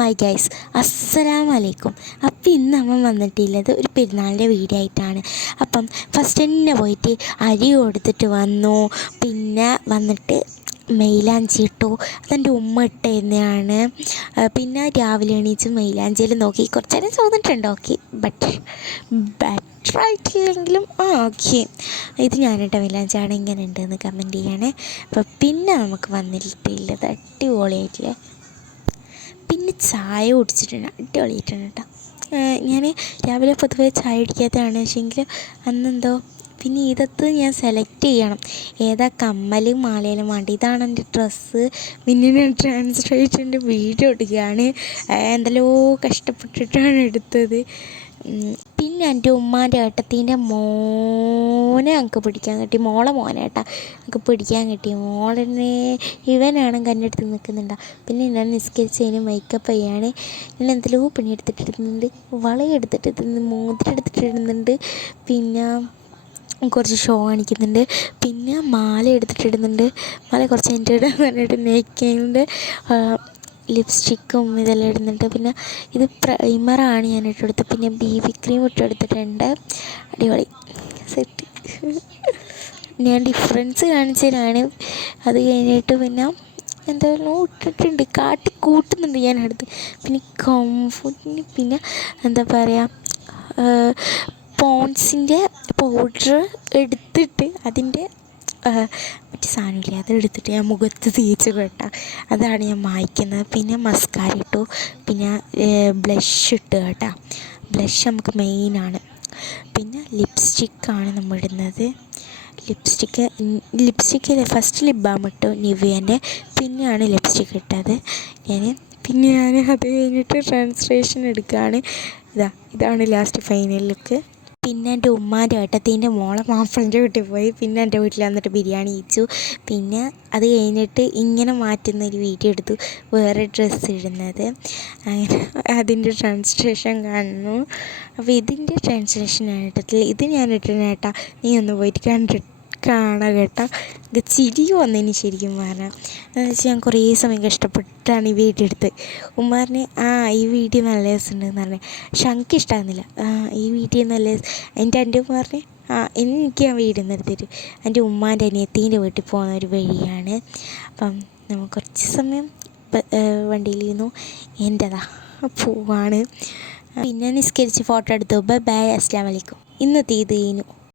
My guys, അസ്സലാമു അലൈക്കും. അപ്പം ഇന്ന് നമ്മൾ വന്നിട്ടുള്ളത് ഒരു പെരുന്നാളിൻ്റെ വീഡിയോ ആയിട്ടാണ്. അപ്പം ഫസ്റ്റ് തന്നെ പോയിട്ട് അരി കൊടുത്തിട്ട് വന്നു. പിന്നെ വന്നിട്ട് മൈലാഞ്ചി ഇട്ടു. അതെൻ്റെ ഉമ്മ ഇട്ട തന്നെയാണ്. പിന്നെ രാവിലെ എണീച്ച് മൈലാഞ്ചിയിൽ നോക്കി കുറച്ച് നേരം ചോദിച്ചിട്ടുണ്ട്. ഓക്കെ, ബെറ്റർ ആയിട്ടില്ലെങ്കിലും ഓക്കെ. ഇത് ഞാനിട്ട മൈലാഞ്ചിയാണ്, ഇങ്ങനെ ഉണ്ടെന്ന് കമൻറ്റ് ചെയ്യണേ. അപ്പം പിന്നെ നമുക്ക് വന്നിട്ടുള്ളത് അടിപൊളിയായിട്ടില്ലേ. പിന്നെ ചായ കുടിച്ചിട്ടുണ്ട്, അടിപൊളിയായിട്ടുണ്ട് കേട്ടോ. ഞാൻ രാവിലെ പൊതുവേ ചായ കുടിക്കാത്തതാണ്, പക്ഷേങ്കിൽ അന്നെന്തോ പിന്നെ ഇതൊക്കെ ഞാൻ സെലക്ട് ചെയ്യണം, ഏതാ കമ്മലും മാലയിലും വേണ്ട. ഇതാണ് എൻ്റെ ഡ്രസ്സ്. പിന്നെ ഞാൻ ട്രാൻസ്ലേഷൻ്റെ വീഡിയോ എടുക്കുകയാണ്. എന്തെല്ലോ കഷ്ടപ്പെട്ടിട്ടാണ് എടുത്തത്. പിന്നെ എൻ്റെ ഉമ്മാൻ്റെ ഏട്ടത്തീൻ്റെ മോനെ ഞങ്ങൾക്ക് പിടിക്കാൻ കിട്ടി. മോനേട്ടാ ഞങ്ങൾക്ക് പിടിക്കാൻ കിട്ടി. മോളനെ ഇവനാണ് കണ്ണെടുത്ത് നിൽക്കുന്നുണ്ട്. പിന്നെ ഞാൻ നിസ്കരിച്ചതിന് മേക്കപ്പ് ചെയ്യാണ്. ഞാൻ എന്തെല്ലോ പണിയെടുത്തിട്ടിടുന്നുണ്ട്, വളയെടുത്തിട്ടിടുന്നുണ്ട്, മോതിരം എടുത്തിട്ടിടുന്നുണ്ട്, പിന്നെ കുറച്ച് ഷോ കാണിക്കുന്നുണ്ട്, പിന്നെ മാല എടുത്തിട്ടിടുന്നുണ്ട്. മാല കുറച്ച് എൻ്റെ പറഞ്ഞിട്ട് നെയ്ക്കുന്നുണ്ട്, ലിപ്സ്റ്റിക്കും ഇതെല്ലാം ഇടുന്നുണ്ട്. പിന്നെ ഇത് പ്രൈമറാണ് ഞാൻ ഇട്ടെടുത്തത്. പിന്നെ BB ക്രീം ഇട്ടെടുത്തിട്ടുണ്ട്. അടിപൊളി സെറ്റ്. ഞാൻ ഡിഫറൻസ് കാണിച്ചതിനാണ്. അത് കഴിഞ്ഞിട്ട് പിന്നെ എന്തായാലും ഇട്ടിട്ടുണ്ട്, കൂട്ടുന്നുണ്ട് ഞാൻ അടുത്ത്. പിന്നെ കംഫർട്ടിന് പിന്നെ എന്താ പറയുക, പോൺസിൻ്റെ പൗഡർ എടുത്തിട്ട് അതിൻ്റെ മറ്റേ സാധനമില്ലേ അതെടുത്തിട്ട് ഞാൻ മുഖത്ത് തേച്ച് കേട്ടോ. അതാണ് ഞാൻ മായ്ക്കുന്നത്. പിന്നെ മസ്കാര ഇട്ടു, പിന്നെ ബ്ലഷ് ഇട്ടു കേട്ടോ. ബ്ലഷ് നമുക്ക് മെയിനാണ്. പിന്നെ ലിപ്സ്റ്റിക്കാണ് നമ്മൾ ഇടുന്നത്. ലിപ്സ്റ്റിക്ക് ഫസ്റ്റ് ലിപ് ബാം ഇട്ടു നിവിയൻ്റെ, പിന്നെയാണ് ലിപ്സ്റ്റിക്ക് ഇട്ടത് പിന്നെ ഞാൻ അത് കഴിഞ്ഞിട്ട് ട്രാൻസ്ലേഷൻ എടുക്കുകയാണ്. ഇതാണ് ലാസ്റ്റ് ഫൈനൽ ലുക്ക്. പിന്നെ എൻ്റെ ഉമ്മാൻ്റെ ഏട്ടത്തീൻ്റെ മോളെ മാപ്പിളൻ്റെ വീട്ടിൽ പോയി. പിന്നെ എൻ്റെ വീട്ടിൽ വന്നിട്ട് ബിരിയാണി കഴിച്ചു. പിന്നെ അത് കഴിഞ്ഞിട്ട് ഇങ്ങനെ മാറ്റുന്നൊരു വീഡിയോ എടുത്തു, വേറെ ഡ്രസ്സ് ഇടുന്നത്. അങ്ങനെ അതിൻ്റെ ട്രാൻസ്ലേഷൻ കാണുന്നു. അപ്പോൾ ഇതിൻ്റെ ട്രാൻസ്ലേഷനാണ് ഇട്ടത്. ഇത് ഞാൻ ഇട്ടിരുന്ന ഏട്ടാ, നീ ഒന്ന് പോയിട്ട് കാണാം കേട്ടോ. ഇത് ചിരി വന്നതിന് ശരിക്കും പറഞ്ഞാൽ എന്ന് വെച്ചാൽ ഞാൻ കുറേ സമയം കഷ്ടപ്പെട്ടാണ് ഈ വീഡിയോ എടുത്തത്. ഉമ്മ പറഞ്ഞ് ഈ വീഡിയോ നല്ല രസമുണ്ടെന്ന് പറഞ്ഞു. പക്ഷെ എനിക്ക് ഇഷ്ടമാകുന്നില്ല, ഈ വീഡിയോ നല്ല എൻ്റെ ഉമ്മ പറഞ്ഞ് എനിക്ക് ഞാൻ വീഡിയോ നിർത്തിയിട്ട് എൻ്റെ ഉമ്മാൻ്റെ അനിയത്തീൻ്റെ വീട്ടിൽ പോകുന്ന ഒരു വഴിയാണ്. അപ്പം നമ്മൾ കുറച്ച് സമയം വണ്ടിയിലിരുന്നു. എൻ്റെതാ പോവാണ്. പിന്നെ നിസ്കരിച്ച് ഫോട്ടോ എടുത്തു. ബൈ, അസ്സലാമു അലൈക്കും. ഇന്നത്തെ ഇത് കഴിഞ്ഞു.